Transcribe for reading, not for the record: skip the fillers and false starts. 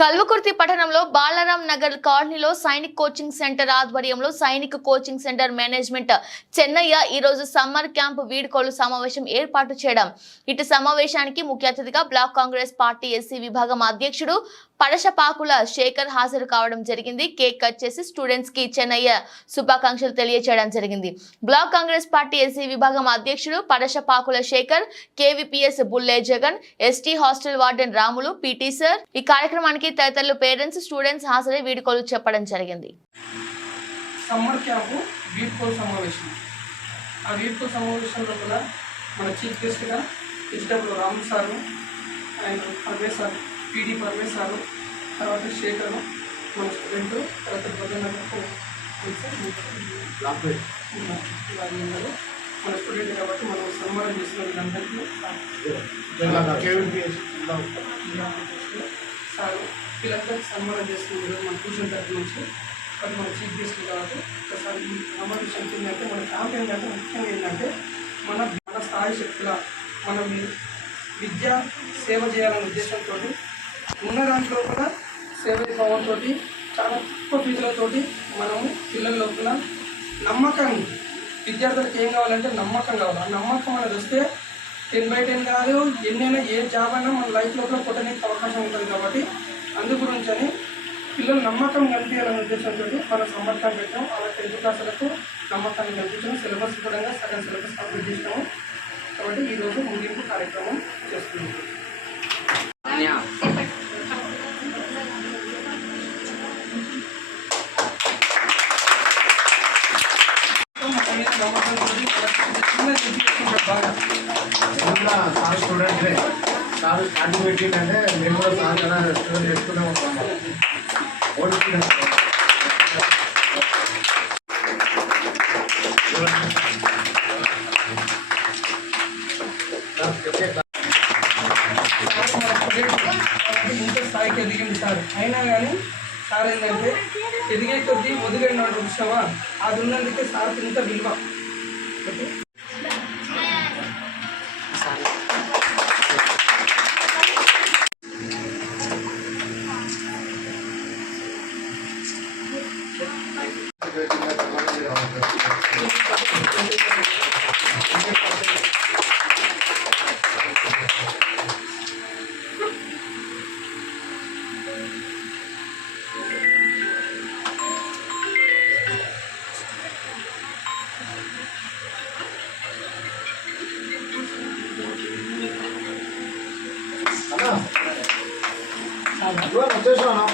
కల్వకుర్తి పట్టణంలో బాలరాం నగర్ కాలనీలో Sainik coaching centre ఆధ్వర్యంలో Sainik coaching centre management Chennaiah ఈ రోజు సమ్మర్ క్యాంప్ వీడ్కోలు సమావేశం ఏర్పాటు చేయడం. ఇటు సమావేశానికి ముఖ్య అతిథిగా బ్లాక్ కాంగ్రెస్ పార్టీ ఎస్సీ విభాగం అధ్యక్షుడు పడశపాకుల శేఖర్ హాజరు కావడం జరిగింది. కేక్ కట్ చేసి స్టూడెంట్స్ కి చెన్నయ్య శుభాకాంక్షలు తెలియజేయడం జరిగింది. బ్లాక్ కాంగ్రెస్ పార్టీ ఎస్సీ విభాగం అధ్యక్షుడు Padasapakula Shekhar, KVPS Bulle Jagan, ST hostel warden Ramulu, PT sir ఈ కార్యక్రమానికి తదితరులు పేరెంట్స్ స్టూడెంట్స్ హాజరై వీడ్కోలు చెప్పడం జరిగింది. సమ్మర్ క్యాంపు వీడ్కోలు సమావేశం. ఆ వీడ్కోలు సమావేశంలో కూడా మన చీఫ్ గెస్ట్గా హెచ్డబ్ల్యూ రాము సారు, ఆయన Paramesh sir, PD Paramesh sir, తర్వాత శేఖర్ మన స్టూడెంట్, తర్వాత బొద్దనగర్కు మన స్టూడెంట్ కాబట్టి మనం సన్మానం చేసిన వీళ్ళందరికీ సార్ వీళ్ళందరికీ సన్మానం చేస్తుంది మన ట్యూషన్ తరఫు నుంచి. అది మన చీఫ్ గెస్ట్ కాబట్టి ఒకసారి ఈ సమావేశానికి ఏంటంటే మన క్యాంప్ ఏంటంటే ముఖ్యంగా ఏంటంటే మన స్థాయి శక్తుల మనం విద్య సేవ చేయాలనే ఉద్దేశంతో ఉన్న దాంట్లో కూడా సేవ భావంతో చాలా తక్కువ ఫీజులతోటి మనము పిల్లల లోపల నమ్మకాన్ని, విద్యార్థులకు ఏం కావాలంటే నమ్మకం కావాలి. ఆ నమ్మకం అనేది వస్తే 10/10 కాదు, ఎన్నైనా ఏ జాబ్ అయినా మన లైఫ్ లోపల కొట్టడానికి అవకాశం ఉంటుంది. కాబట్టి అందు గురించి అని పిల్లలు నమ్మకం కల్పించాలనే ఉద్దేశంతో మన సమర్థాన్ని పెట్టాం. అలా 10th క్లాసులకు నమ్మకాన్ని కల్పించాము. సిలబస్ కూడా సగం సిలబస్ కంప్లీట్ చేసినాము. కాబట్టి ఈరోజు ముగింపు కార్యక్రమం చేస్తున్నాము. సార్ స్టూడెంట్లే సార్ స్టార్టింగ్ పెట్టిందంటే మేము కూడా సార్ కదా స్టూడెంట్ చేసుకునే ఉంటాము. ఇంత స్థాయికి ఎదిగింది సార్. అయినా కానీ సార్ ఏంటంటే ఎదిగే కొద్దీ ఒదిగిన విషయమా అది ఉన్నందుకే సార్కి ఇంత విలువ. వచ్చేసాను.